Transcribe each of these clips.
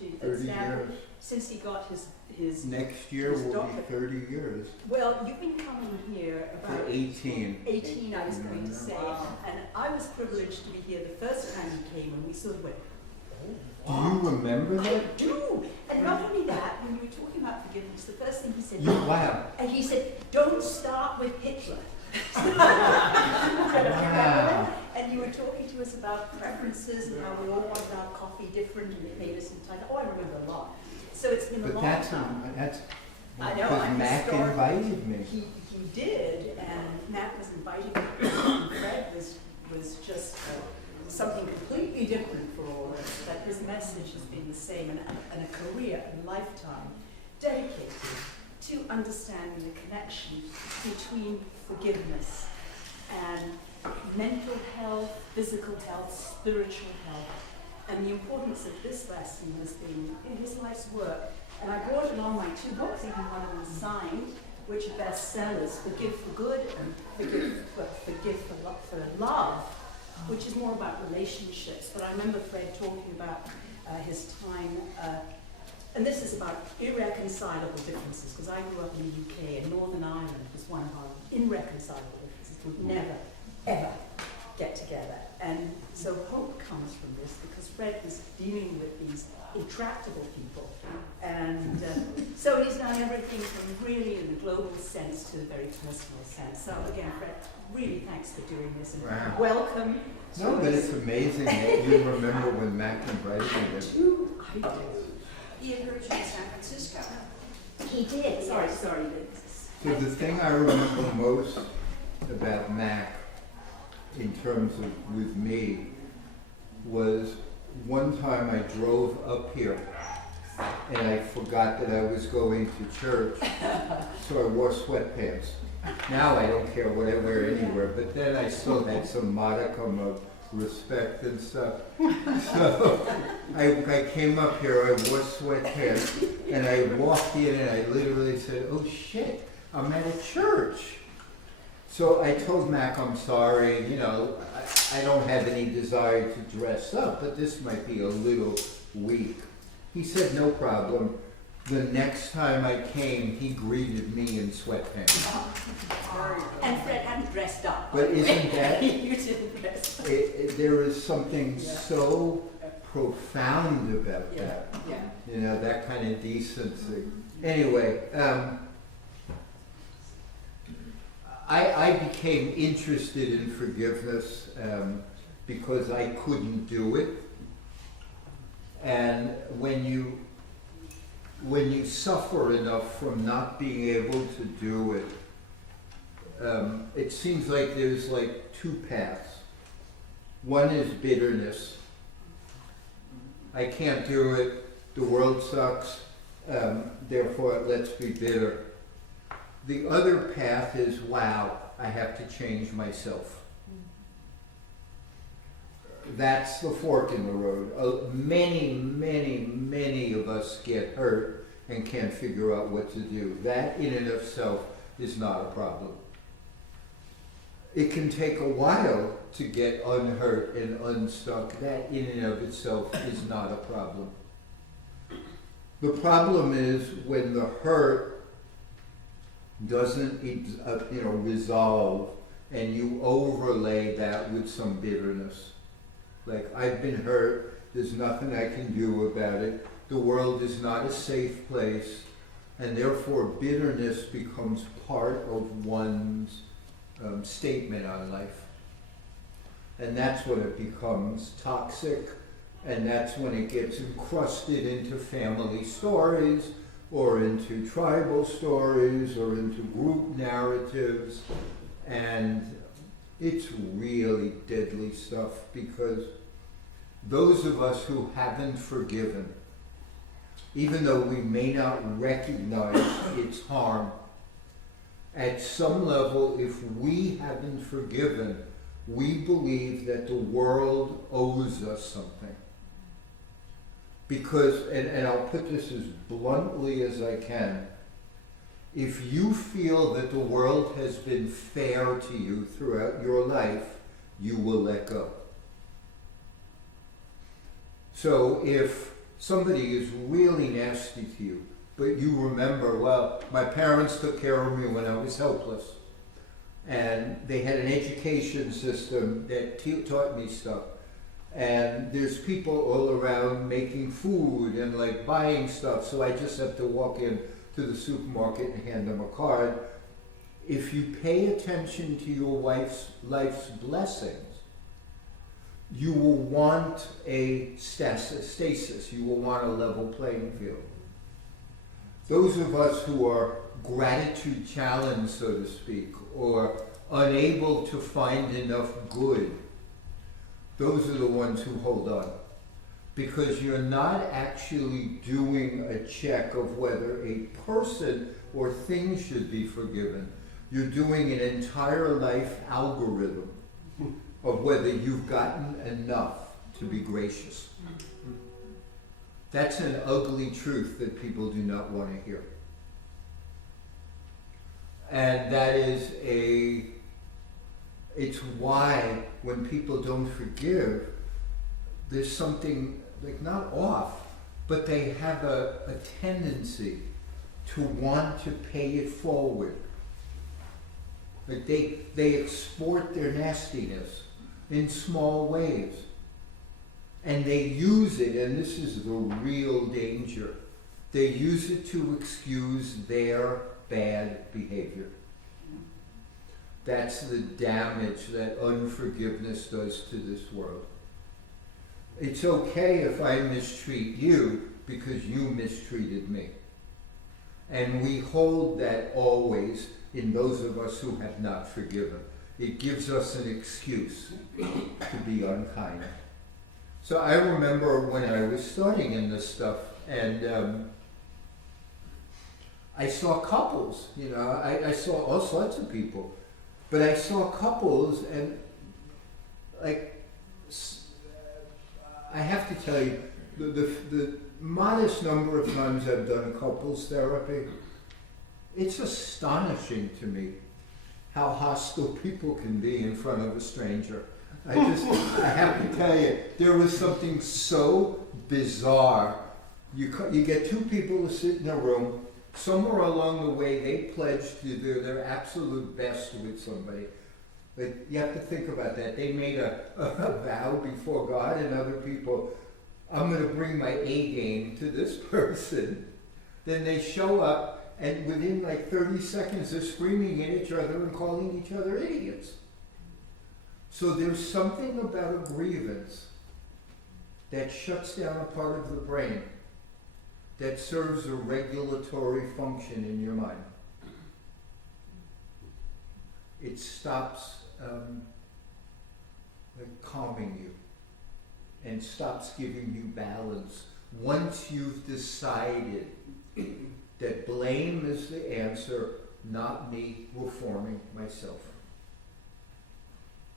actually at 30 Stanford years. since he got his Next year his will doctorate. be 30 years. Well, you've been coming here For about 18. 18, I was going to say, Wow. and I was privileged to be here the first time he came, and we sort of went, Do you remember I that? do! And not only that, when we were talking about forgiveness, the first thing he said, Wow. and he said, don't start with Hitler. Wow. And you were talking to us about preferences and how we all wanted our coffee different and it made us entitled. Oh, I remember a lot. So it's been a But long that's time. I know, because I'm Mac historic. invited me. He did, and Matt was invited, and Fred was just something completely different for all of us, but his message has been the same, and a career, a lifetime dedicated to understanding the connection between forgiveness and mental health, physical health, spiritual health, and the importance of this lesson has been in his life's work. And I brought along my two books, even one of them signed, which are bestsellers, Forgive for Good and Forgive for Love, which is more about relationships. But I remember Fred talking about his time, and this is about irreconcilable differences, because I grew up in the UK, and Northern Ireland was one of our irreconcilable differences. Would never, ever get together. And so hope comes from this, because Fred was dealing with these intractable people. And so he's done everything from really in the global sense to the very personal sense. So again, Fred, really thanks for doing this, and Wow. welcome. No, but it's amazing that you remember when Mac invited me. I do. He had heard you in San Francisco. He did. Sorry. So the thing I remember most about Mac, in terms of with me, was one time I drove up here and I forgot that I was going to church, so I wore sweatpants. Now I don't care what I wear anywhere, but then I still had some modicum of respect and stuff. So I came up here, I wore sweatpants, and I walked in and I literally said, oh shit, I'm at a church. So I told Mac, I'm sorry, you know, I don't have any desire to dress up, but this might be a little weak. He said, no problem. The next time I came, he greeted me in sweatpants. And Fred hadn't dressed up. But isn't that, You didn't dress up. there is something so profound about that, Yeah. you know, that kind of decency. Anyway, I became interested in forgiveness because I couldn't do it. And when you suffer enough from not being able to do it, it seems like there's like two paths. One is bitterness. I can't do it, the world sucks, therefore let's be bitter. The other path is, wow, I have to change myself. That's the fork in the road. Many of us get hurt and can't figure out what to do. That in and of itself is not a problem. It can take a while to get unhurt and unstuck. That in and of itself is not a problem. The problem is when the hurt doesn't resolve and you overlay that with some bitterness. Like, I've been hurt, there's nothing I can do about it, the world is not a safe place, and therefore bitterness becomes part of one's statement on life. And that's when it becomes toxic, and that's when it gets encrusted into family stories, or into tribal stories, or into group narratives, and it's really deadly stuff, because those of us who haven't forgiven, even though we may not recognize its harm, at some level, if we haven't forgiven, we believe that the world owes us something. Because, and I'll put this as bluntly as I can, if you feel that the world has been fair to you throughout your life, you will let go. So if somebody is really nasty to you, but you remember, well, my parents took care of me when I was helpless. And they had an education system that taught me stuff. And there's people all around making food and like buying stuff, so I just have to walk in to the supermarket and hand them a card. If you pay attention to your life's blessings, you will want a stasis. You will want a level playing field. Those of us who are gratitude challenged, so to speak, or unable to find enough good, those are the ones who hold on. Because you're not actually doing a check of whether a person or thing should be forgiven. You're doing an entire life algorithm of whether you've gotten enough to be gracious. That's an ugly truth that people do not want to hear. And that is it's why when people don't forgive, there's something like not off, but they have a tendency to want to pay it forward. Like they export their nastiness in small ways. And they use it, and this is the real danger, they use it to excuse their bad behavior. That's the damage that unforgiveness does to this world. It's okay if I mistreat you because you mistreated me. And we hold that always in those of us who have not forgiven. It gives us an excuse to be unkind. So I remember when I was starting in this stuff, and I saw couples, I saw all sorts of people, but I saw couples, and like, I have to tell you, the modest number of times I've done couples therapy, it's astonishing to me how hostile people can be in front of a stranger. I have to tell you, there was something so bizarre. You get two people to sit in a room. Somewhere along the way, they pledged to do their absolute best with somebody. But you have to think about that. They made a vow before God and other people, I'm going to bring my A game to this person. Then they show up, and within like 30 seconds, they're screaming at each other and calling each other idiots. So there's something about a grievance that shuts down a part of the brain that serves a regulatory function in your mind. It stops calming you and stops giving you balance. Once you've decided that blame is the answer, not me reforming myself.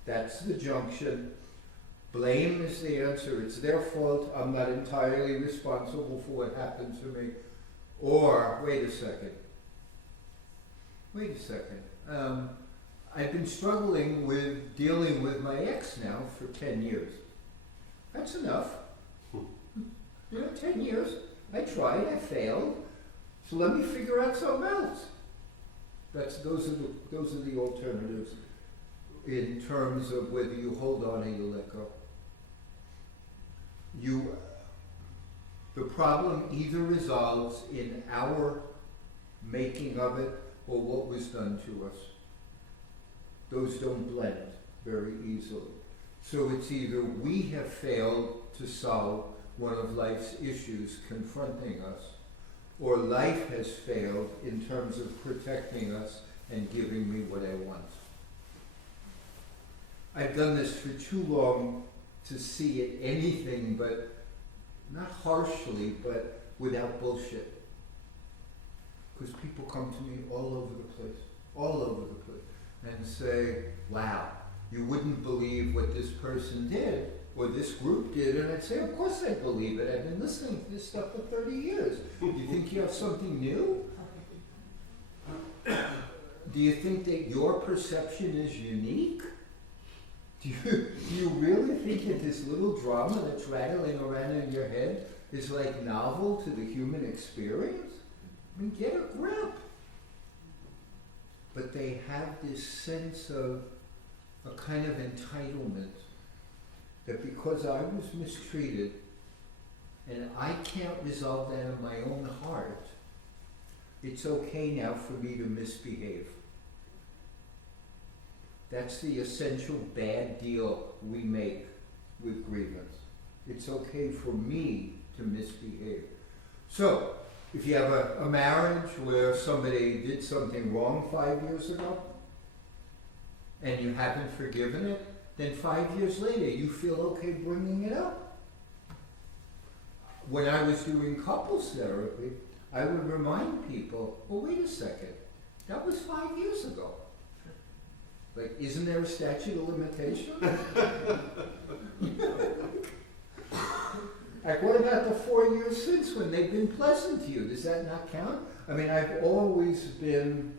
That's the junction. Blame is the answer. It's their fault. I'm not entirely responsible for what happened to me. Or, wait a second. I've been struggling with dealing with my ex now for 10 years. That's enough. 10 years. I tried, I failed. So let me figure out something else. Those are the alternatives in terms of whether you hold on or you let go. The problem either resolves in our making of it or what was done to us. Those don't blend very easily. So it's either we have failed to solve one of life's issues confronting us, or life has failed in terms of protecting us and giving me what I want. I've done this for too long to see it anything but, not harshly, but without bullshit. Because people come to me all over the place, and say, wow, you wouldn't believe what this person did, or this group did, and I'd say, of course I believe it. I've been listening to this stuff for 30 years. Do you think you have something new? Do you think that your perception is unique? Do you really think that this little drama that's rattling around in your head is like novel to the human experience. I mean, get a grip. But they have this sense of a kind of entitlement that because I was mistreated and I can't resolve that in my own heart, it's okay now for me to misbehave. That's the essential bad deal we make with grievance. It's okay for me to misbehave. So, if you have a marriage where somebody did something wrong 5 years ago, and you haven't forgiven it, then 5 years later you feel okay bringing it up. When I was doing couples therapy, I would remind people, well, wait a second, that was 5 years ago. Like, isn't there a statute of limitations? Like, what about the 4 years since when they've been pleasant to you? Does that not count? I mean, I've always been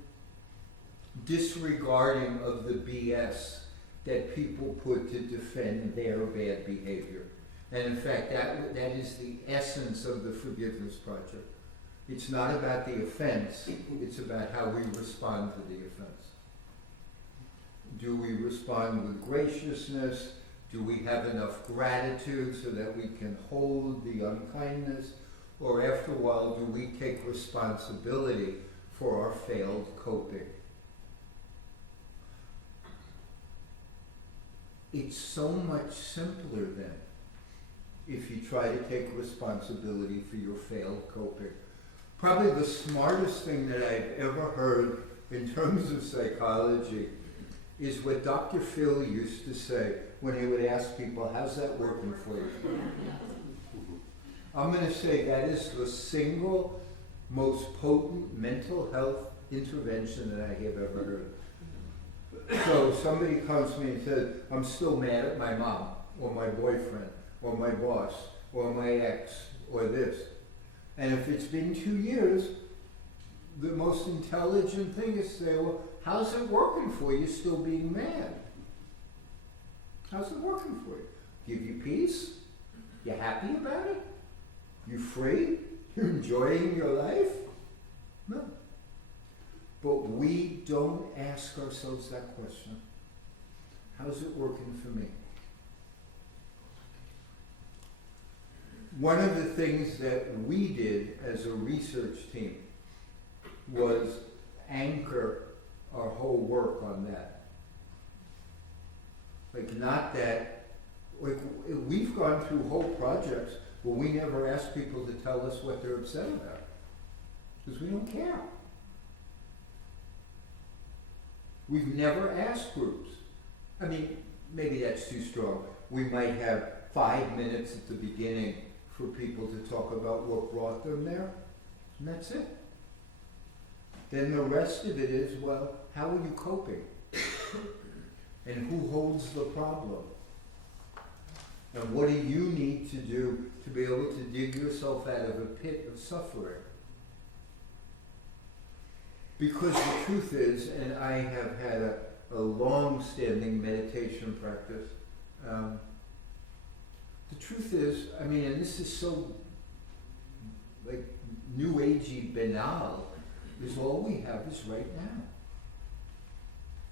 disregarding of the BS that people put to defend their bad behavior. And in fact, that is the essence of the Forgiveness Project. It's not about the offense, it's about how we respond to the offense. Do we respond with graciousness? Do we have enough gratitude so that we can hold the unkindness? Or after a while, do we take responsibility for our failed coping? It's so much simpler then if you try to take responsibility for your failed coping. Probably the smartest thing that I've ever heard in terms of psychology is what Dr. Phil used to say when he would ask people, how's that working for you? I'm going to say that is the single most potent mental health intervention that I have ever heard. So somebody comes to me and says, I'm still mad at my mom, or my boyfriend, or my boss, or my ex, or this. And if it's been 2 years, the most intelligent thing is to say, well, how's it working for you still being mad? How's it working for you? Give you peace? You happy about it? You free? You're enjoying your life? No. But we don't ask ourselves that question. How's it working for me? One of the things that we did as a research team was anchor our whole work on that. Like, not that, like, we've gone through whole projects where we never ask people to tell us what they're upset about, because we don't care. We've never asked groups. I mean, maybe that's too strong. We might have 5 minutes at the beginning for people to talk about what brought them there, and that's it. Then the rest of it is, well, how are you coping? And who holds the problem? And what do you need to do to be able to dig yourself out of a pit of suffering? Because the truth is, and I have had a long-standing meditation practice, the truth is, I mean, and this is so, like, new agey banal, is all we have is right now.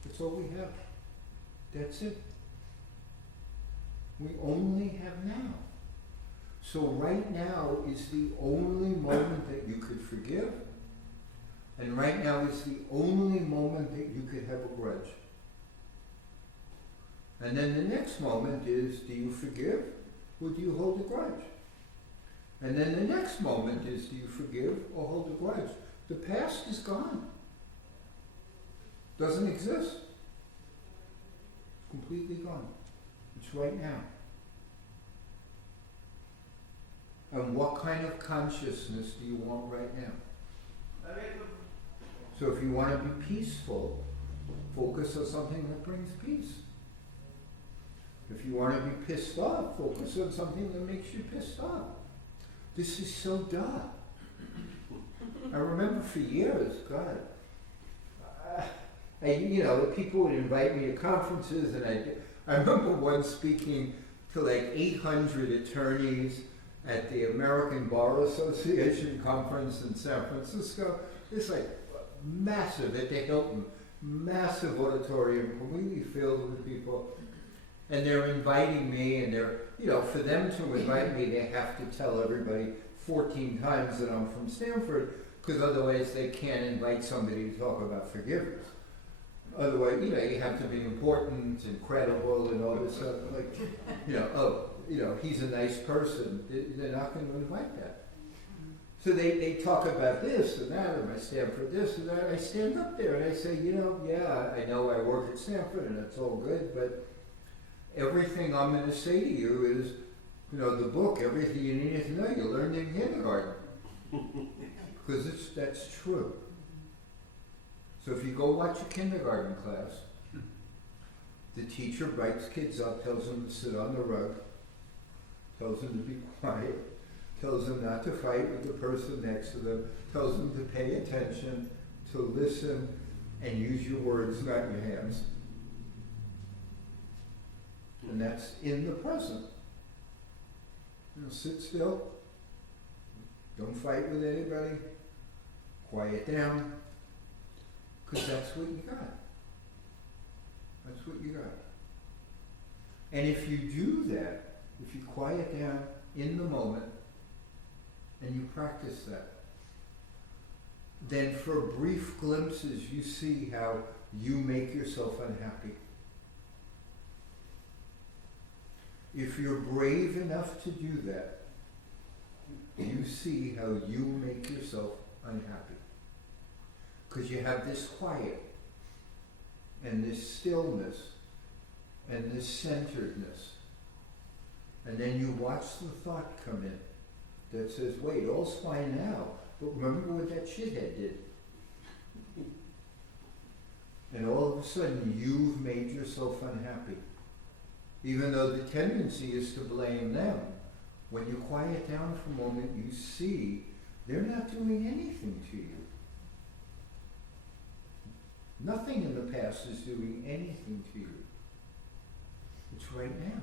That's all we have. That's it. We only have now. So right now is the only moment that you could forgive, and right now is the only moment that you could have a grudge. And then the next moment is, do you forgive or do you hold a grudge? And then the next moment is, do you forgive or hold a grudge? The past is gone. Doesn't exist. Completely gone. It's right now. And what kind of consciousness do you want right now? So if you want to be peaceful, focus on something that brings peace. If you want to be pissed off, focus on something that makes you pissed off. This is so dumb. I remember for years, God, people would invite me to conferences, and I remember once speaking to like 800 attorneys at the American Bar Association conference in San Francisco. It's like massive at the Hilton, massive auditorium, completely filled with people. And they're inviting me, and they're, you know, for them to invite me, they have to tell everybody 14 times that I'm from Stanford, because otherwise they can't invite somebody to talk about forgiveness. Otherwise, you know, you have to be important and credible and all this stuff. Like, you know, oh, you know, he's a nice person. They're not going to invite that. So they talk about this and that, and I stand for this and that. I stand up there and I say, you know, yeah, I know I work at Stanford and it's all good, but everything I'm going to say to you is, you know, the book, everything you need to know, you learned in kindergarten. Because that's true. So if you go watch a kindergarten class, the teacher breaks kids up, tells them to sit on the rug, tells them to be quiet, tells them not to fight with the person next to them, tells them to pay attention, to listen, and use your words, not your hands. And that's in the present. You know, sit still, don't fight with anybody, quiet down, because that's what you got. That's what you got. And if you do that, if you quiet down in the moment, and you practice that, then for brief glimpses you see how you make yourself unhappy. If you're brave enough to do that, you see how you make yourself unhappy. Because you have this quiet, and this stillness, and this centeredness. And then you watch the thought come in that says, wait, all's fine now, but remember what that shithead did. And all of a sudden, you've made yourself unhappy. Even though the tendency is to blame them. When you quiet down for a moment, you see they're not doing anything to you. Nothing in the past is doing anything to you. It's right now.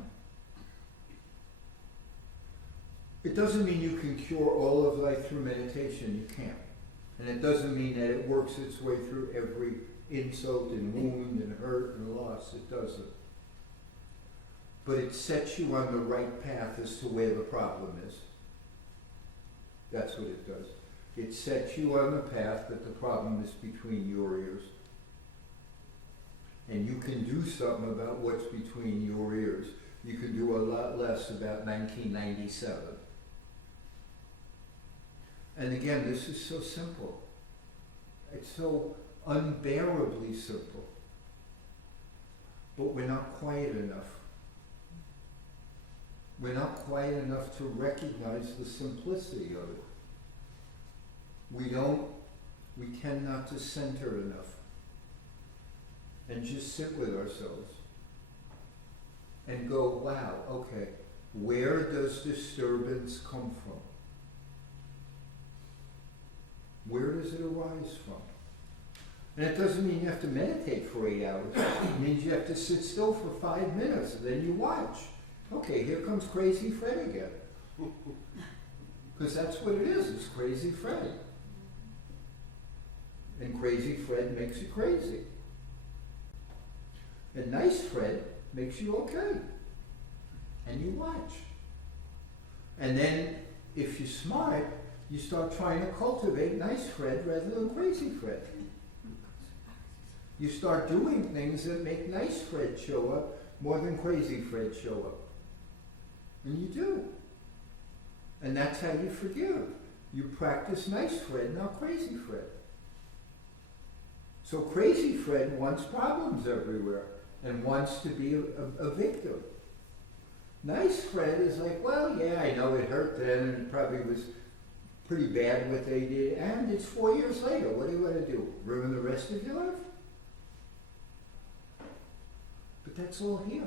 It doesn't mean you can cure all of life through meditation. You can't. And it doesn't mean that it works its way through every insult and wound and hurt and loss. It doesn't. But it sets you on the right path as to where the problem is. That's what it does. It sets you on the path that the problem is between your ears. And you can do something about what's between your ears. You can do a lot less about 1997. And again, this is so simple. It's so unbearably simple. But we're not quiet enough. We're not quiet enough to recognize the simplicity of it. We tend not to center enough and just sit with ourselves and go, wow, okay, where does disturbance come from? Where does it arise from? And it doesn't mean you have to meditate for 8 hours. It means you have to sit still for 5 minutes and then you watch. Okay, here comes Crazy Fred again. Because that's what it is, it's Crazy Fred. And Crazy Fred makes you crazy. And Nice Fred makes you okay. And you watch. And then, if you're smart, you start trying to cultivate Nice Fred rather than Crazy Fred. You start doing things that make Nice Fred show up more than Crazy Fred show up. And you do. And that's how you forgive. You practice Nice Fred, not Crazy Fred. So Crazy Fred wants problems everywhere and wants to be a victim. Nice Fred is like, well, yeah, I know it hurt then and it probably was pretty bad what they did, and it's 4 years later. What do you want to do? Ruin the rest of your life? But that's all here.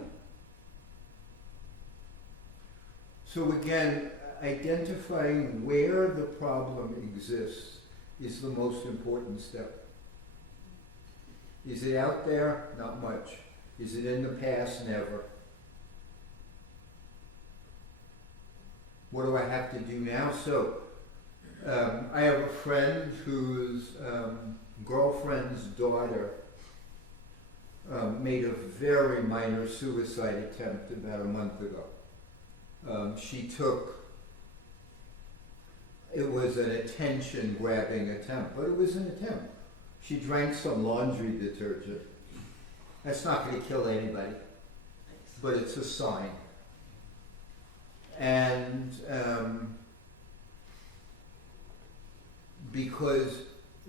So again, identifying where the problem exists is the most important step. Is it out there? Not much. Is it in the past? Never. What do I have to do now? So, I have a friend whose girlfriend's daughter made a very minor suicide attempt about a month ago. It was an attention-grabbing attempt, but it was an attempt. She drank some laundry detergent. That's not going to kill anybody, but it's a sign. And because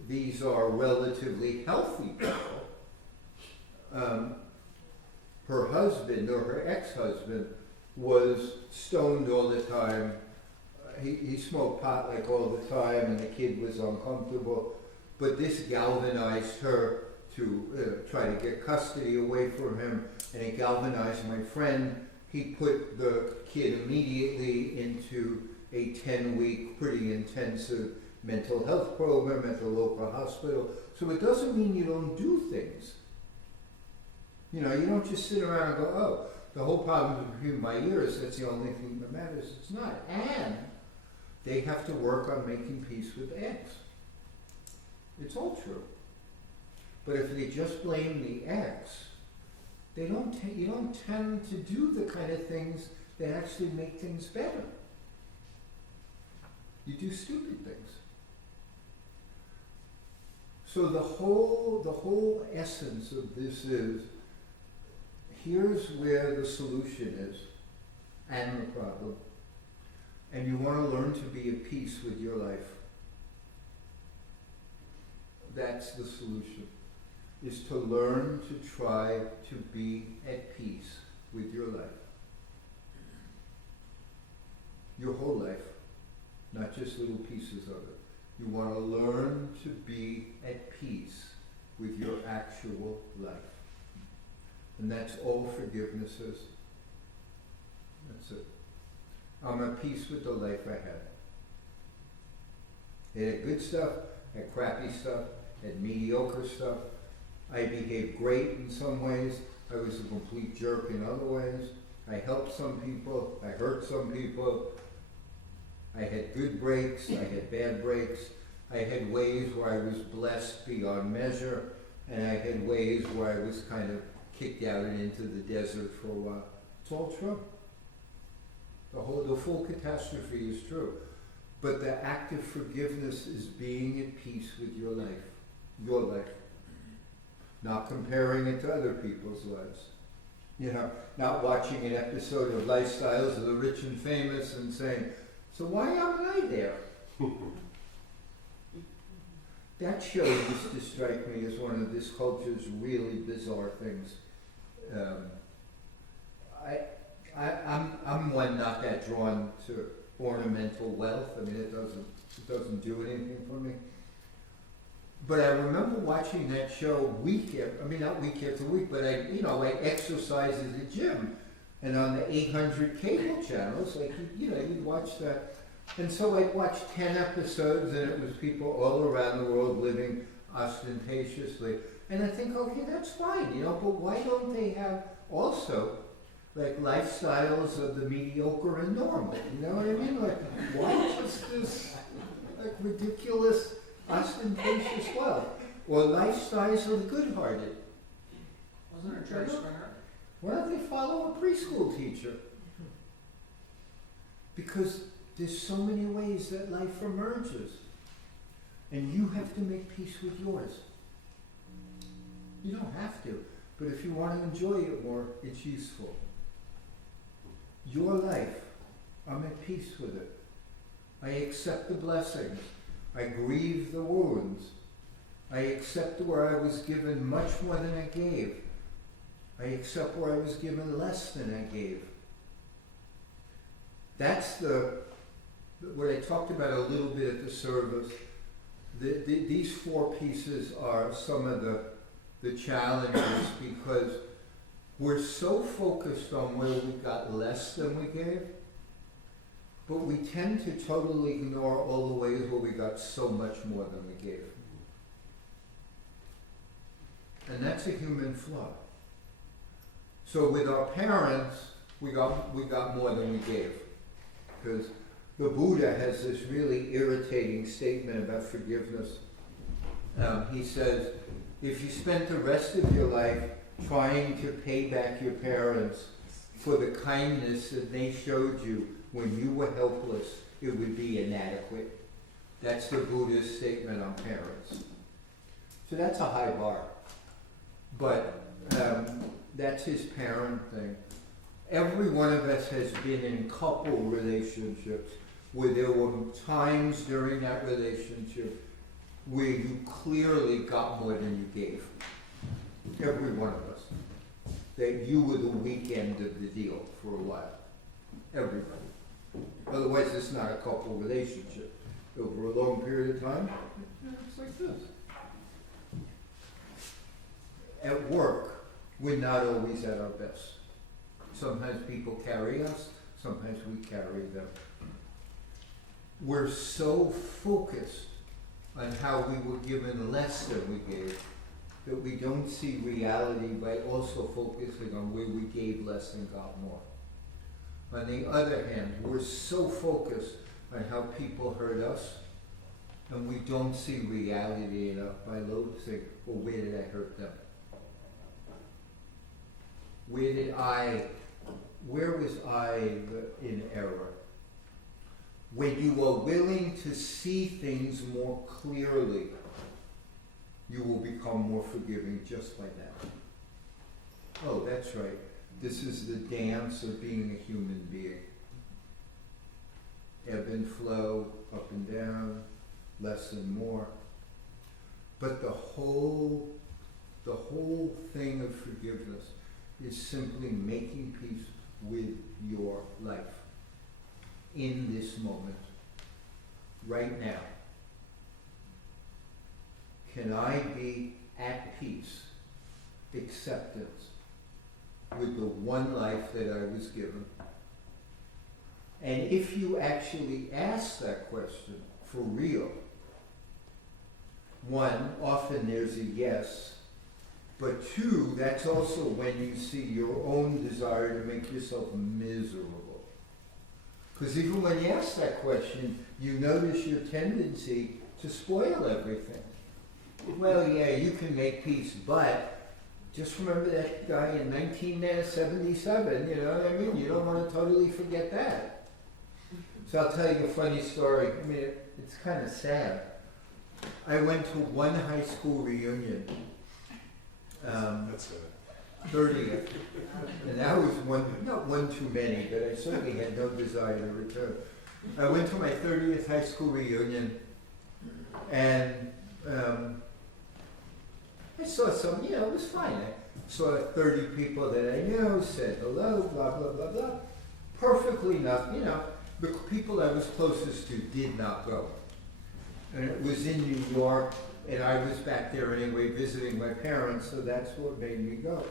these are relatively healthy people, her husband or her ex-husband was stoned all the time. He smoked pot like all the time, and the kid was uncomfortable. But this galvanized her to try to get custody away from him, and it galvanized my friend. He put the kid immediately into a 10-week, pretty intensive mental health program at the local hospital. So it doesn't mean you don't do things. You know, you don't just sit around and go, oh, the whole problem is between my ears, that's the only thing that matters. It's not. And they have to work on making peace with X. It's all true. But if they just blame the X, you don't tend to do the kind of things that actually make things better. You do stupid things. So the whole essence of this is, here's where the solution is, and the problem. And you want to learn to be at peace with your life. That's the solution, is to learn to try to be at peace with your life. Your whole life, not just little pieces of it. You want to learn to be at peace with your actual life. And that's all forgiveness is. That's it. I'm at peace with the life I had. I had good stuff, I had crappy stuff, I had mediocre stuff. I behaved great in some ways. I was a complete jerk in other ways. I helped some people, I hurt some people. I had good breaks, I had bad breaks. I had ways where I was blessed beyond measure, and I had ways where I was kind of kicked out and into the desert for a while. It's all true. The full catastrophe is true. But the act of forgiveness is being at peace with your life. Not comparing it to other people's lives. You know, not watching an episode of Lifestyles of the Rich and Famous and saying, so why aren't I there? That show used to strike me as one of this culture's really bizarre things. I'm one not that drawn to ornamental wealth. I mean, it doesn't do anything for me. But I remember watching that show not week after week, but I exercise at the gym, and on the 800 cable channels, you'd watch that. And so I'd watch 10 episodes, and it was people all around the world living ostentatiously. And I think, okay, that's fine, but why don't they have also like lifestyles of the mediocre and normal? You know what I mean? Like, why just this like ridiculous ostentatious wealth? Or lifestyles of the good-hearted? Wasn't it Jerry Springer? Why don't they follow a preschool teacher? Because there's so many ways that life emerges. And you have to make peace with yours. You don't have to, but if you want to enjoy it more, it's useful. Your life, I'm at peace with it. I accept the blessings. I grieve the wounds. I accept where I was given much more than I gave. I accept where I was given less than I gave. That's what I talked about a little bit at the service. These four pieces are some of the challenges, because we're so focused on where we got less than we gave, but we tend to totally ignore all the ways where we got so much more than we gave. And that's a human flaw. So with our parents, we got more than we gave, because The Buddha has this really irritating statement about forgiveness. He says, if you spent the rest of your life trying to pay back your parents for the kindness that they showed you when you were helpless, it would be inadequate. That's the Buddha's statement on parents. So that's a high bar. But that's his parent thing. Every one of us has been in couple relationships where there were times during that relationship where you clearly got more than you gave. Every one of us. That you were the weak end of the deal for a while. Everybody. Otherwise, it's not a couple relationship. Over a long period of time, it's like this. At work, we're not always at our best. Sometimes people carry us, sometimes we carry them. We're so focused on how we were given less than we gave that we don't see reality by also focusing on where we gave less and got more. On the other hand, we're so focused on how people hurt us, and we don't see reality enough by saying, well, where did I hurt them? Where was I in error? When you are willing to see things more clearly, you will become more forgiving just by that. Oh, that's right. This is the dance of being a human being. Ebb and flow, up and down, less and more. But the whole thing of forgiveness is simply making peace with your life in this moment, right now. Can I be at peace, acceptance, with the one life that I was given? And if you actually ask that question for real, one, often there's a yes, but two, that's also when you see your own desire to make yourself miserable. Because even when you ask that question, you notice your tendency to spoil everything. Well, yeah, you can make peace, but just remember that guy in 1977, you know what I mean? You don't want to totally forget that. So I'll tell you a funny story. I mean, it's kind of sad. I went to one high school reunion. That's 30th. And that was not one too many, but I certainly had no desire to return. I went to my 30th high school reunion, and I saw some, it was fine. I saw 30 people that I knew, said hello, blah, blah, blah, blah. Perfectly enough, the people I was closest to did not go. And it was in New York, and I was back there anyway visiting my parents, so that's what made me go.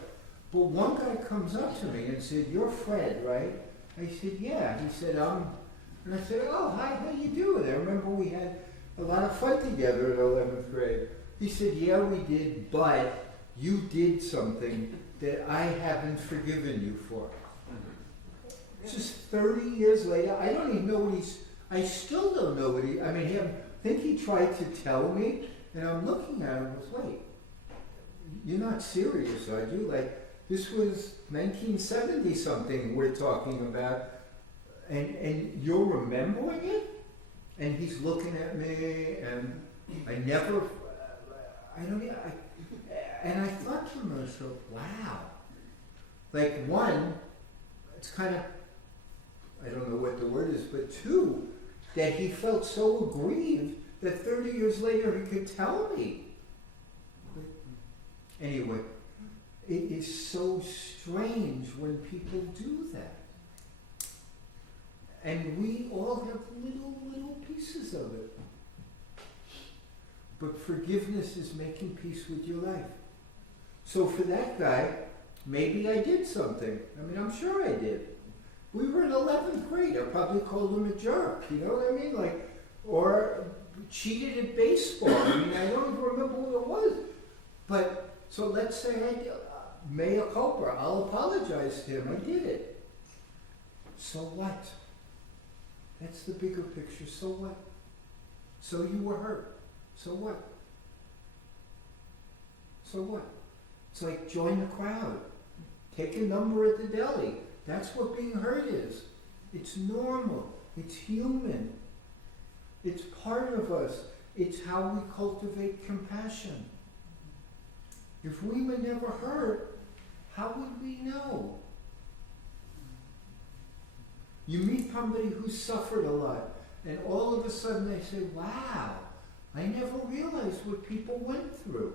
But one guy comes up to me and said, "You're Fred, right?" I said, "Yeah." He said, and I said, "Oh, hi, how you doing? I remember we had a lot of fun together in 11th grade." He said, "Yeah, we did, but you did something that I haven't forgiven you for." Just 30 years later, I don't even know what I still don't know what I think he tried to tell me, and I'm looking at him and was, wait, you're not serious, are you? Like, this was 1970 something we're talking about, and you're remembering it? And he's looking at me, and and I thought to myself, wow. Like, one, it's kind of, I don't know what the word is, but two, that he felt so aggrieved that 30 years later he could tell me. Anyway, it is so strange when people do that. And we all have little pieces of it. But forgiveness is making peace with your life. So for that guy, maybe I did something. I'm sure I did. We were in 11th grade. I probably called him a jerk, you know what I mean? Like, or cheated at baseball. I don't even remember what it was. But, so let's say I did, mea culpa. I'll apologize to him. I did it. So what? That's the bigger picture. So what? So you were hurt. So what? So what? It's like join the crowd. Take a number at the deli. That's what being hurt is. It's normal. It's human. It's part of us. It's how we cultivate compassion. If we were never hurt, how would we know? You meet somebody who suffered a lot, and all of a sudden they say, wow, I never realized what people went through.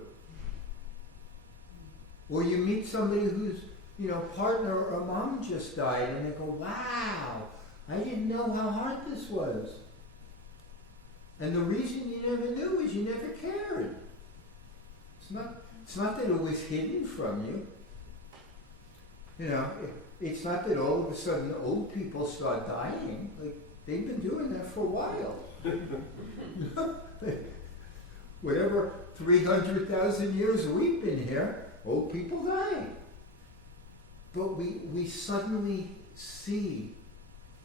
Or you meet somebody whose, partner or mom just died, and they go, wow, I didn't know how hard this was. And the reason you never knew is you never cared. It's not that it was hidden from you. It's not that all of a sudden old people start dying. Like, they've been doing that for a while. Whatever 300,000 years we've been here, old people die. But we suddenly see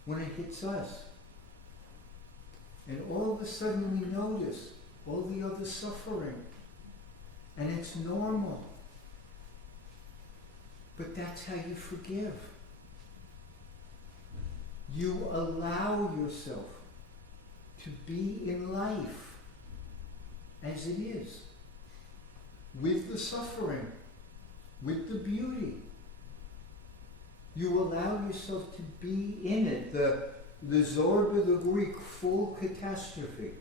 when it hits us. And all of a sudden we notice all the other suffering. And it's normal. But that's how you forgive. You allow yourself to be in life as it is, with the suffering, with the beauty. You allow yourself to be in it. The Zorba, the Greek, full catastrophe.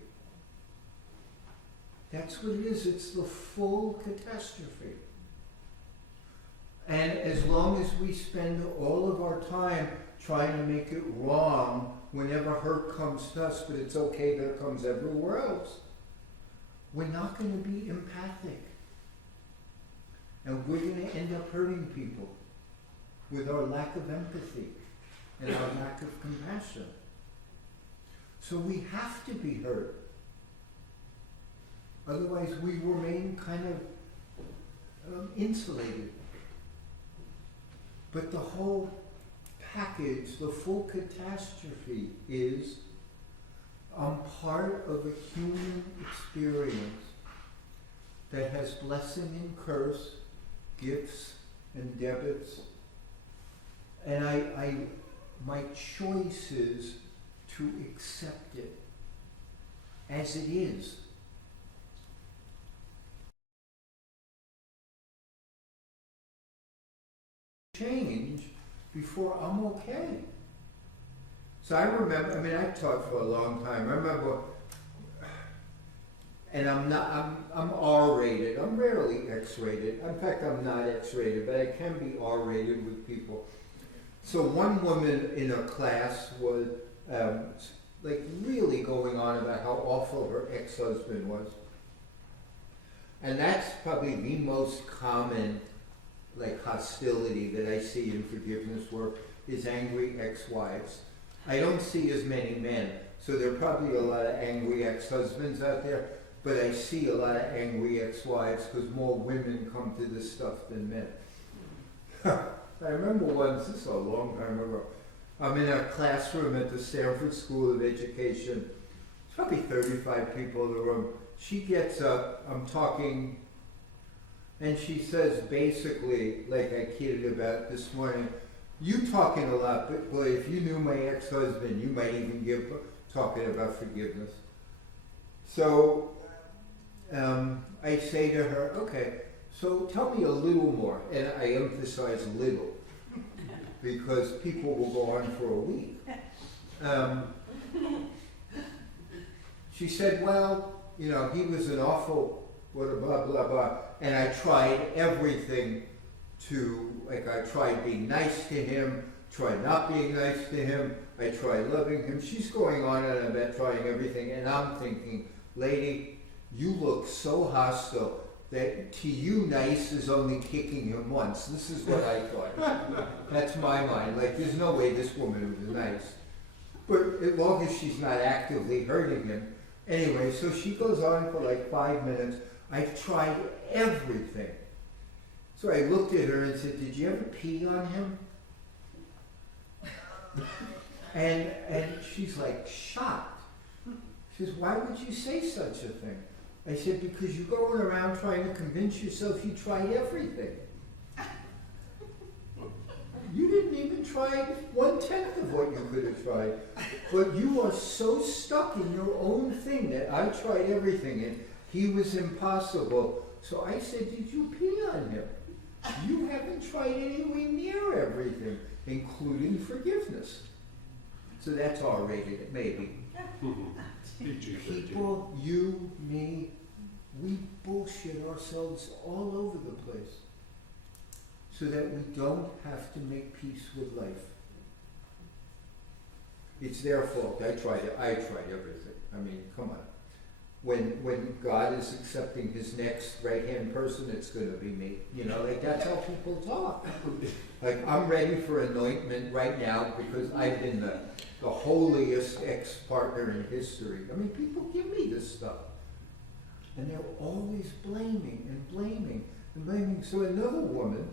That's what it is. It's the full catastrophe. And as long as we spend all of our time trying to make it wrong whenever hurt comes to us, but it's okay that it comes everywhere else, we're not going to be empathic. And we're going to end up hurting people with our lack of empathy and our lack of compassion. So we have to be hurt. Otherwise we remain kind of insulated. But the whole package, the full catastrophe is I'm part of a human experience that has blessing and curse, gifts and debits. And my choice is to accept it as it is. Change before I'm okay. So I remember, I taught for a long time. I remember, and I'm R-rated. I'm rarely X-rated. In fact, I'm not X-rated, but I can be R-rated with people. So one woman in a class was really going on about how awful her ex-husband was. And that's probably the most common hostility that I see in forgiveness work is angry ex-wives. I don't see as many men, so there are probably a lot of angry ex-husbands out there, but I see a lot of angry ex-wives because more women come to this stuff than men. I remember once, this is a long time ago, I'm in a classroom at the Stanford School of Education. There's probably 35 people in the room. She gets up, I'm talking, and she says basically, like I kidded about this morning, you talking a lot, but boy, if you knew my ex-husband, you might even give talking about forgiveness. So I say to her, okay, so tell me a little more, and I emphasize little, because people will go on for a week. She said, well, he was an awful, blah, blah, blah, blah, and I tried everything to, I tried being nice to him, tried not being nice to him, I tried loving him. She's going on and about trying everything, and I'm thinking, lady, you look so hostile that to you nice is only kicking him once. This is what I thought. That's my mind. There's no way this woman was nice. But as long as she's not actively hurting him. Anyway, so she goes on for 5 minutes. I've tried everything. So I looked at her and said, did you ever pee on him? And she's like shocked. She says, why would you say such a thing? I said, because you're going around trying to convince yourself you tried everything. You didn't even try 1/10 of what you could have tried. But you are so stuck in your own thing that I tried everything and he was impossible. So I said, did you pee on him? You haven't tried anywhere near everything, including forgiveness. So that's R-rated, maybe. People, you, me, we bullshit ourselves all over the place so that we don't have to make peace with life. It's their fault. I tried everything. I mean, come on. When God is accepting his next right-hand person, it's going to be me. You know, like that's how people talk. Like, I'm ready for anointment right now because I've been the holiest ex-partner in history. I mean, people give me this stuff. And they're always blaming and blaming and blaming. So another woman,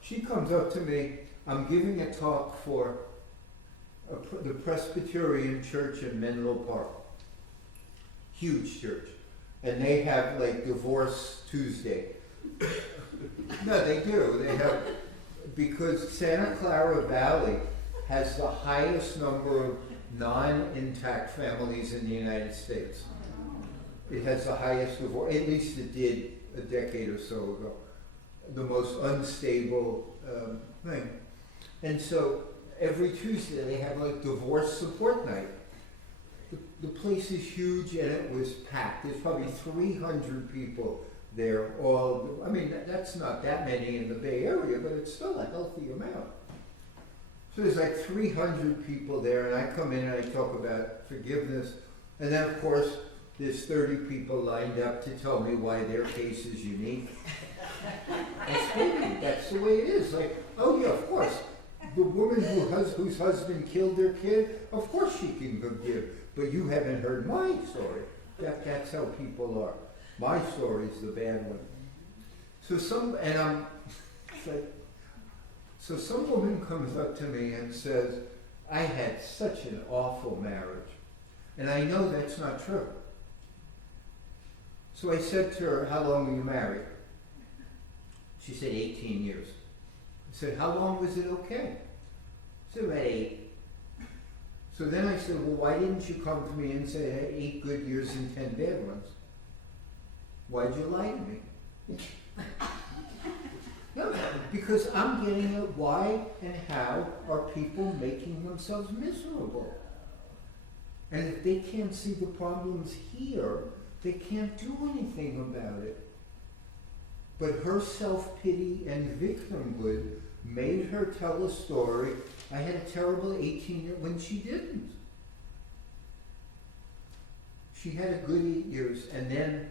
she comes up to me. I'm giving a talk for the Presbyterian Church in Menlo Park. Huge church. And they have like Divorce Tuesday. No, they do. They have, because Santa Clara Valley has the highest number of non-intact families in the United States. It has the highest divorce, at least it did a decade or so ago. The most unstable thing. And so every Tuesday they have like divorce support night. The place is huge and it was packed. There's probably 300 people there. I mean, that's not that many in the Bay Area, but it's still a healthy amount. So there's like 300 people there, and I come in and I talk about forgiveness. And then, of course, there's 30 people lined up to tell me why their case is unique. That's the way it is. Like, oh yeah, of course. The woman whose husband killed her kid, of course she can forgive. But you haven't heard my story. That's how people are. My story is the bad one. So some woman comes up to me and says, I had such an awful marriage. And I know that's not true. So I said to her, how long were you married? She said 18 years. I said, how long was it okay? She said, about 8. So then I said, well, why didn't you come to me and say I had 8 good years and 10 bad ones? Why'd you lie to me? No, because I'm getting at why and how are people making themselves miserable. And if they can't see the problems here, they can't do anything about it. But her self-pity and victimhood made her tell a story. I had a terrible 18-year when she didn't. She had a good 8 years, and then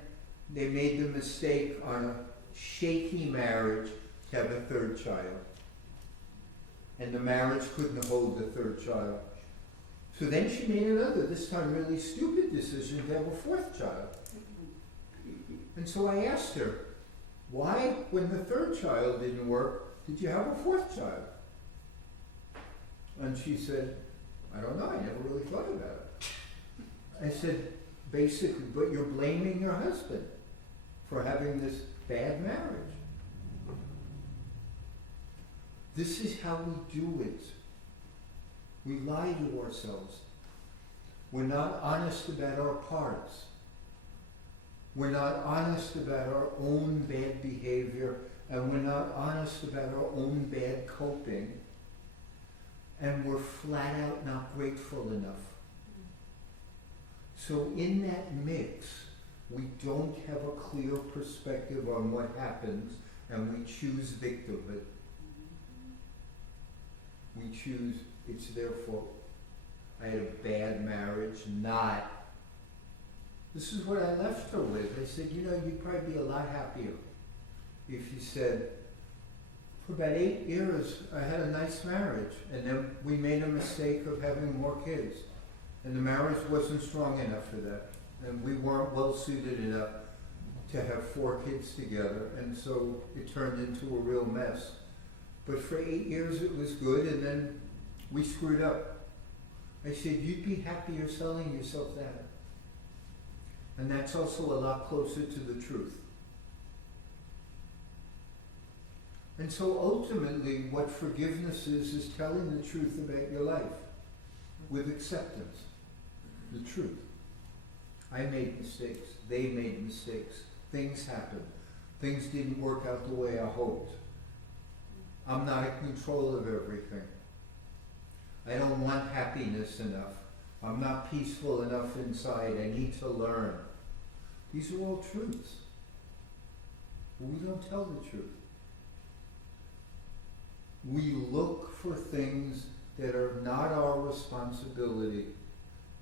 they made the mistake on a shaky marriage to have a 3rd child. And the marriage couldn't hold the 3rd child. So then she made another, this time really stupid decision to have a 4th child. And so I asked her, why, when the 3rd child didn't work, did you have a 4th child? And she said, I don't know, I never really thought about it. I said, basically, but you're blaming your husband for having this bad marriage. This is how we do it. We lie to ourselves. We're not honest about our parts. We're not honest about our own bad behavior, and we're not honest about our own bad coping, and we're flat out not grateful enough. So in that mix, we don't have a clear perspective on what happens, and we choose victimhood. We choose, it's their fault. I had a bad marriage, not. This is what I left her with. I said, you know, you'd probably be a lot happier if you said, for about 8 years, I had a nice marriage, and then we made a mistake of having more kids. And the marriage wasn't strong enough for that. And we weren't well suited enough to have 4 kids together, and so it turned into a real mess. But for 8 years it was good, and then we screwed up. I said, you'd be happier selling yourself that. And that's also a lot closer to the truth. And so ultimately, what forgiveness is telling the truth about your life with acceptance. The truth. I made mistakes. They made mistakes. Things happened. Things didn't work out the way I hoped. I'm not in control of everything. I don't want happiness enough. I'm not peaceful enough inside. I need to learn. These are all truths. But we don't tell the truth. We look for things that are not our responsibility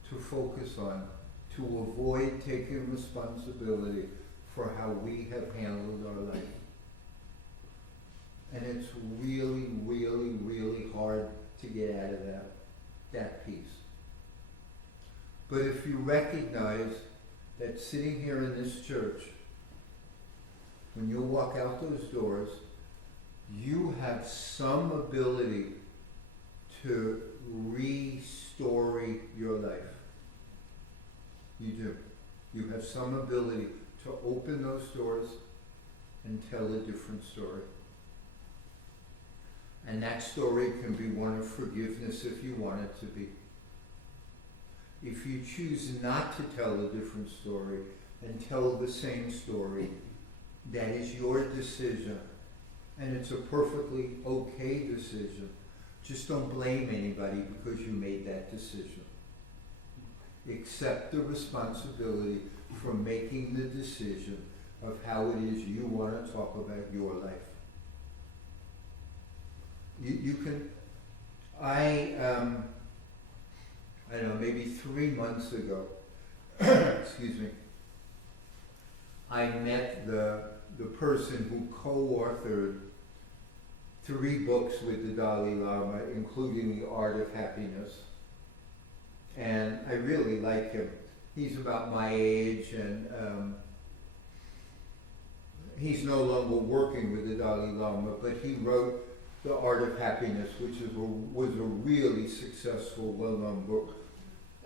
to focus on, to avoid taking responsibility for how we have handled our life. And it's really, really, really hard to get out of that piece. But if you recognize that sitting here in this church, when you walk out those doors, you have some ability to re-story your life. You do. You have some ability to open those doors and tell a different story. And that story can be one of forgiveness if you want it to be. If you choose not to tell a different story and tell the same story, that is your decision. And it's a perfectly okay decision. Just don't blame anybody because you made that decision. Accept the responsibility for making the decision of how it is you want to talk about your life. You can, I don't know, maybe 3 months ago, excuse me, I met the person who co-authored 3 books with the Dalai Lama, including The Art of Happiness. And I really like him. He's about my age, and he's no longer working with the Dalai Lama, but he wrote The Art of Happiness, which was a really successful, well-known book.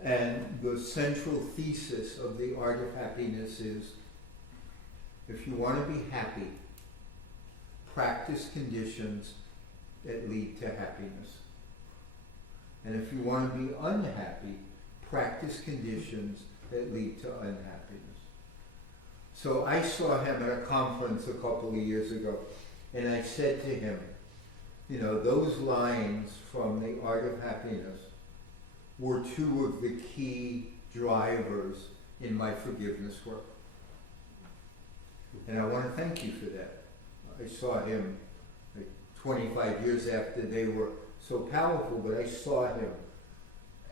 And the central thesis of The Art of Happiness is, if you want to be happy, practice conditions that lead to happiness. And if you want to be unhappy, practice conditions that lead to unhappiness. So I saw him at a conference a couple of years ago, and I said to him, you know, those lines from The Art of Happiness were 2 of the key drivers in my forgiveness work. And I want to thank you for that. I saw him like 25 years after they were so powerful, but I saw him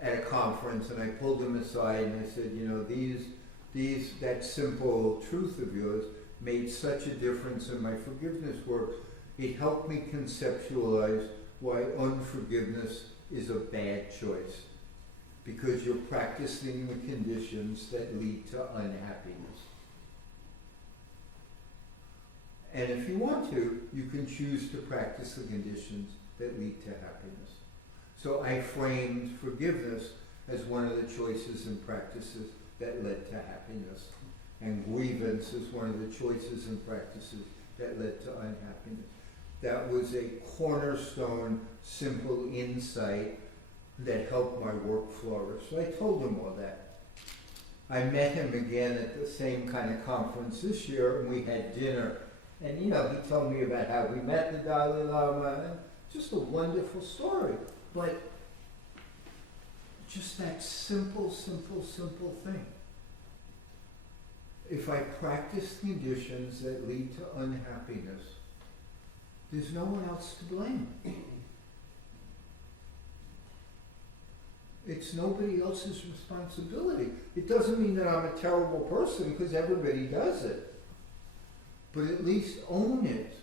at a conference, and I pulled him aside and I said, you know, that simple truth of yours made such a difference in my forgiveness work. It helped me conceptualize why unforgiveness is a bad choice, because you're practicing the conditions that lead to unhappiness. And if you want to, you can choose to practice the conditions that lead to happiness. So I framed forgiveness as one of the choices and practices that led to happiness. And grievance is one of the choices and practices that led to unhappiness. That was a cornerstone, simple insight that helped my work flourish. So I told him all that. I met him again at the same kind of conference this year, and we had dinner. And you know, he told me about how we met the Dalai Lama, and just a wonderful story. But just that simple thing. If I practice conditions that lead to unhappiness, there's no one else to blame. It's nobody else's responsibility. It doesn't mean that I'm a terrible person, because everybody does it. But at least own it.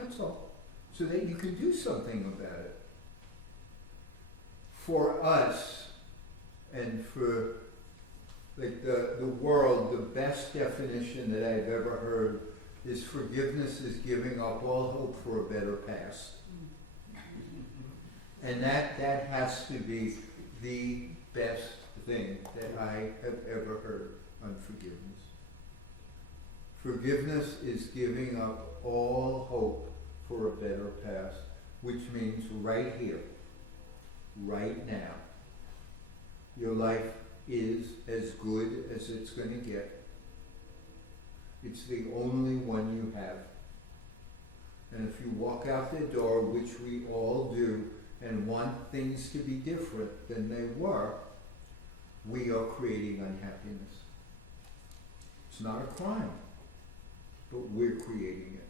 That's all. So that you can do something about it. For us, and for like the world, the best definition that I've ever heard is forgiveness is giving up all hope for a better past. And that has to be the best thing that I have ever heard on forgiveness. Forgiveness is giving up all hope for a better past, which means right here, right now. Your life is as good as it's going to get. It's the only one you have. And if you walk out the door, which we all do, and want things to be different than they were, we are creating unhappiness. It's not a crime, but we're creating it.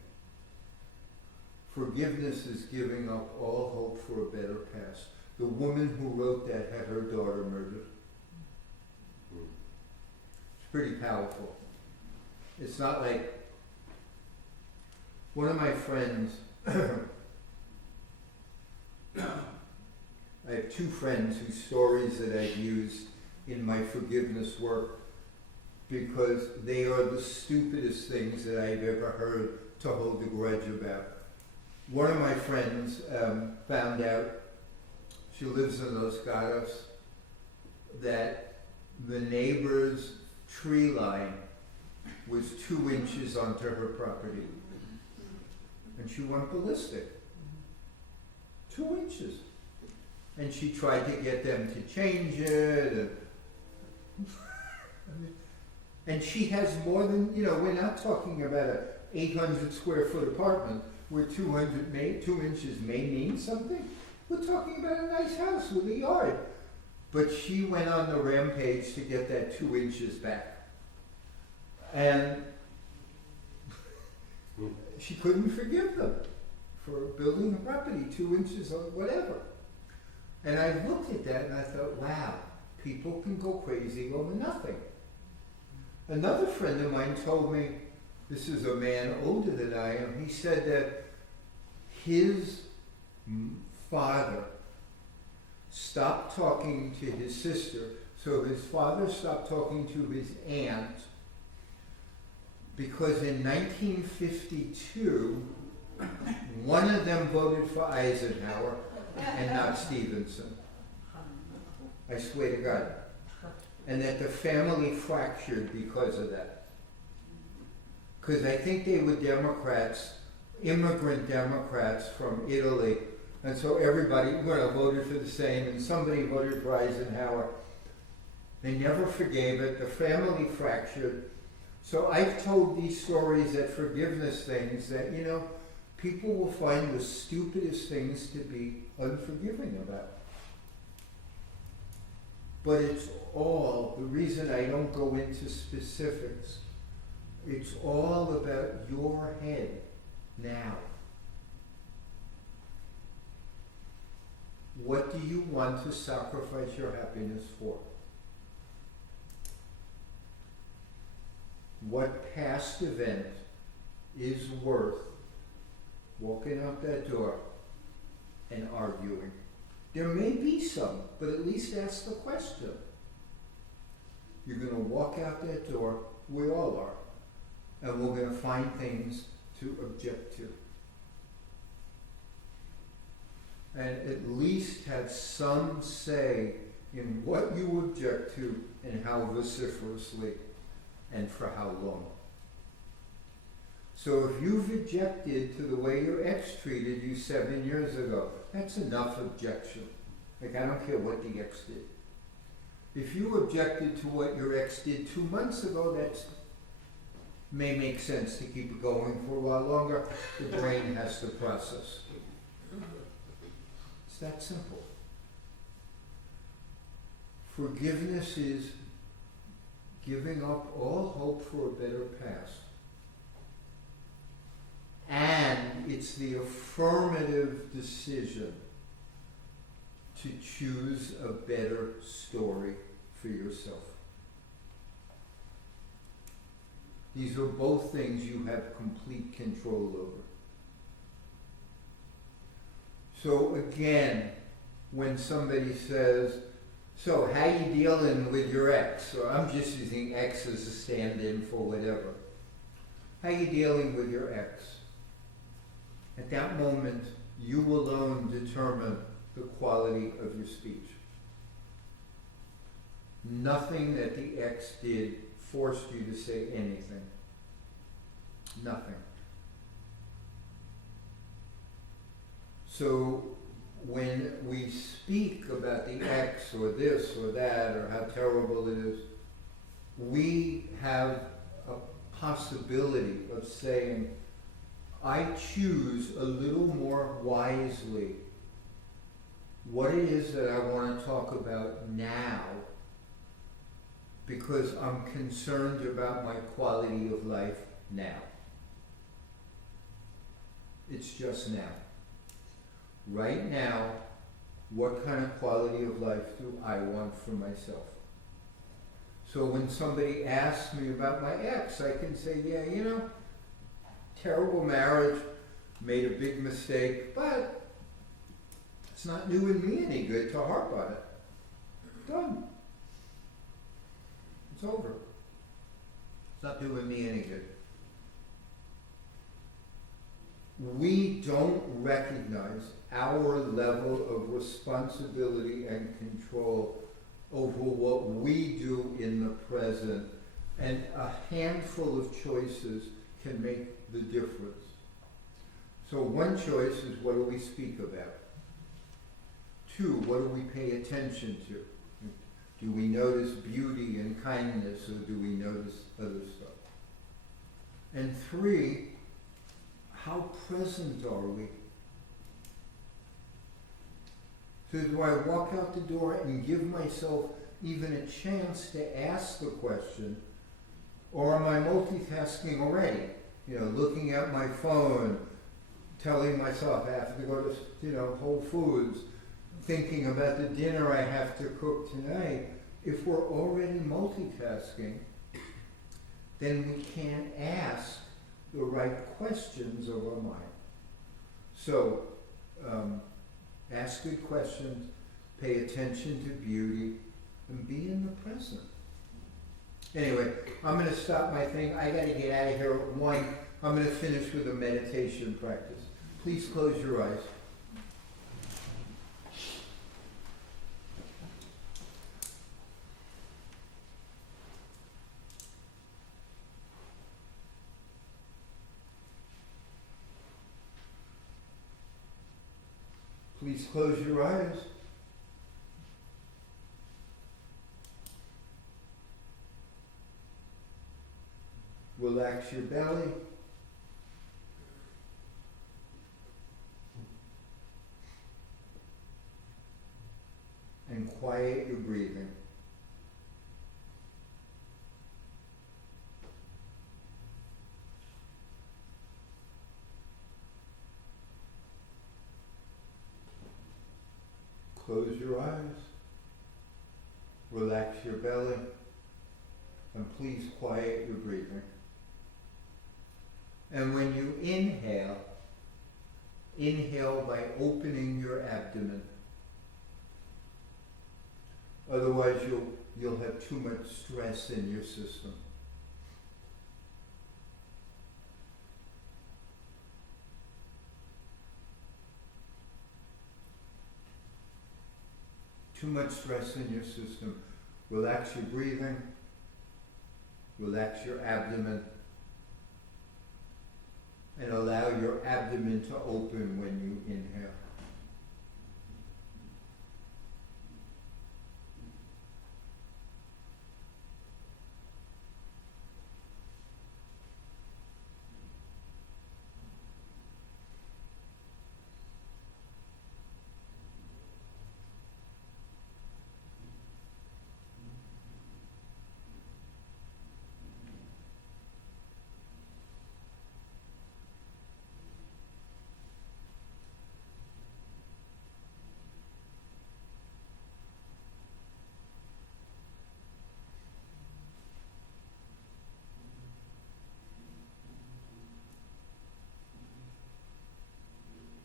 Forgiveness is giving up all hope for a better past. The woman who wrote that had her daughter murdered. It's pretty powerful. It's not like one of my friends, I have two friends whose stories that I've used in my forgiveness work because they are the stupidest things that I've ever heard to hold a grudge about. One of my friends found out, she lives in Los Gatos, that the neighbor's tree line was 2 inches onto her property. And she went ballistic. 2 inches. And she tried to get them to change it. And she has more than, we're not talking about a 800 square foot apartment where 2 inches may mean something. We're talking about a nice house with a yard. But she went on the rampage to get that 2 inches back. And she couldn't forgive them for building a property 2 inches or whatever. And I looked at that and I thought, wow, people can go crazy over nothing. Another friend of mine told me, this is a man older than I am, he said that his father stopped talking to his sister, so his father stopped talking to his aunt because in 1952, one of them voted for Eisenhower and not Stevenson. I swear to God. And that the family fractured because of that. Because I think they were Democrats, immigrant Democrats from Italy, and so everybody voted for the same, and somebody voted for Eisenhower. They never forgave it. The family fractured. So I've told these stories at forgiveness things that, people will find the stupidest things to be unforgiving about. But it's all, the reason I don't go into specifics, it's all about your head now. What do you want to sacrifice your happiness for? What past event is worth walking out that door and arguing? There may be some, but at least ask the question. You're going to walk out that door, we all are, and we're going to find things to object to. And at least have some say in what you object to and how vociferously and for how long. So if you've objected to the way your ex treated you 7 years ago, that's enough objection. I don't care what the ex did. If you objected to what your ex did 2 months ago, that may make sense to keep it going for a while longer. The brain has to process. It's that simple. Forgiveness is giving up all hope for a better past. And it's the affirmative decision to choose a better story for yourself. These are both things you have complete control over. So again, when somebody says, so how you dealing with your ex? Or I'm just using ex as a stand-in for whatever. How you dealing with your ex? At that moment, you alone determine the quality of your speech. Nothing that the ex did forced you to say anything. Nothing. So when we speak about the ex or this or that or how terrible it is, we have a possibility of saying, I choose a little more wisely what it is that I want to talk about now, because I'm concerned about my quality of life now. It's just now. Right now, what kind of quality of life do I want for myself? So when somebody asks me about my ex, I can say, yeah, you know, terrible marriage, made a big mistake, but it's not doing me any good to harp on it. Done. It's over. It's not doing me any good. We don't recognize our level of responsibility and control over what we do in the present, and a handful of choices can make the difference. So one choice is, what do we speak about? Two, what do we pay attention to? Do we notice beauty and kindness, or do we notice other stuff? And three, how present are we? So do I walk out the door and give myself even a chance to ask the question, or am I multitasking already? You know, looking at my phone, telling myself I have to go to, Whole Foods, thinking about the dinner I have to cook tonight. If we're already multitasking, then we can't ask the right questions of our mind. So, ask good questions, pay attention to beauty, and be in the present. Anyway, I'm going to stop my thing. I got to get out of here at 1. I'm going to finish with a meditation practice. Please close your eyes. Please close your eyes. Relax your belly. And quiet your breathing. Close your eyes, relax your belly, and please quiet your breathing. And when you inhale, inhale by opening your abdomen. Otherwise you'll have too much stress in your system. Too much stress in your system. Relax your breathing. Relax your abdomen. And allow your abdomen to open when you inhale.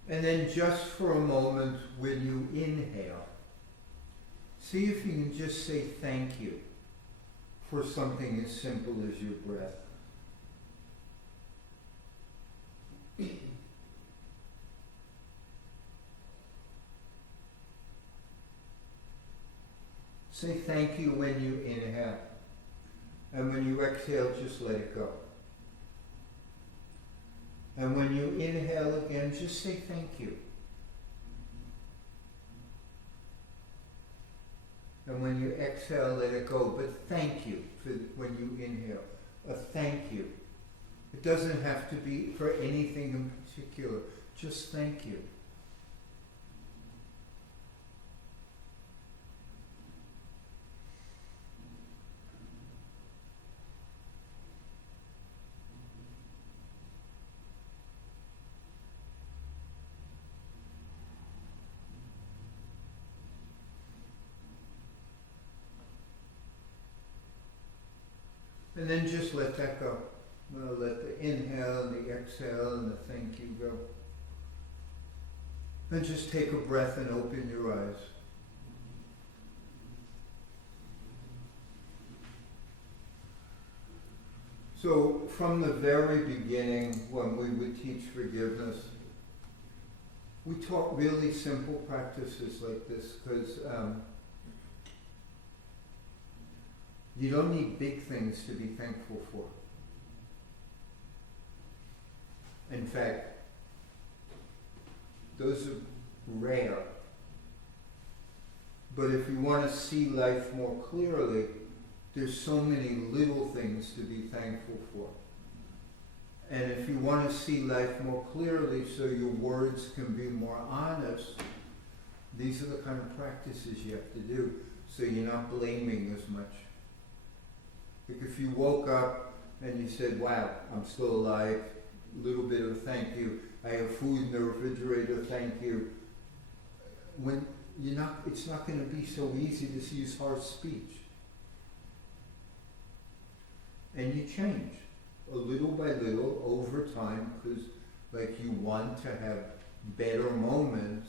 And then just for a moment, when you inhale, see if you can just say thank you for something as simple as your breath. Say thank you when you inhale. And when you exhale, just let it go. And when you inhale again, just say thank you. And when you exhale, let it go. But thank you for when you inhale. A thank you. It doesn't have to be for anything in particular. Just thank you. And then just let that go. Let the inhale and the exhale and the thank you go. Then just take a breath and open your eyes. So from the very beginning, when we would teach forgiveness, we taught really simple practices like this because you don't need big things to be thankful for. In fact, those are rare. But if you want to see life more clearly, there's so many little things to be thankful for. And if you want to see life more clearly so your words can be more honest, these are the kind of practices you have to do so you're not blaming as much. Like if you woke up and you said, wow, I'm still alive, a little bit of thank you, I have food in the refrigerator, thank you. When it's not going to be so easy to use harsh speech. And you change a little by little over time because like you want to have better moments.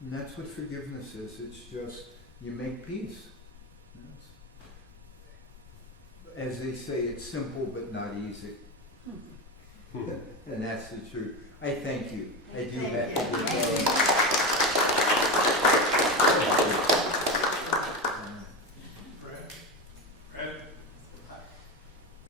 And that's what forgiveness is. It's just you make peace. As they say, it's simple but not easy. And that's the truth. I thank you. I do Thank have you. to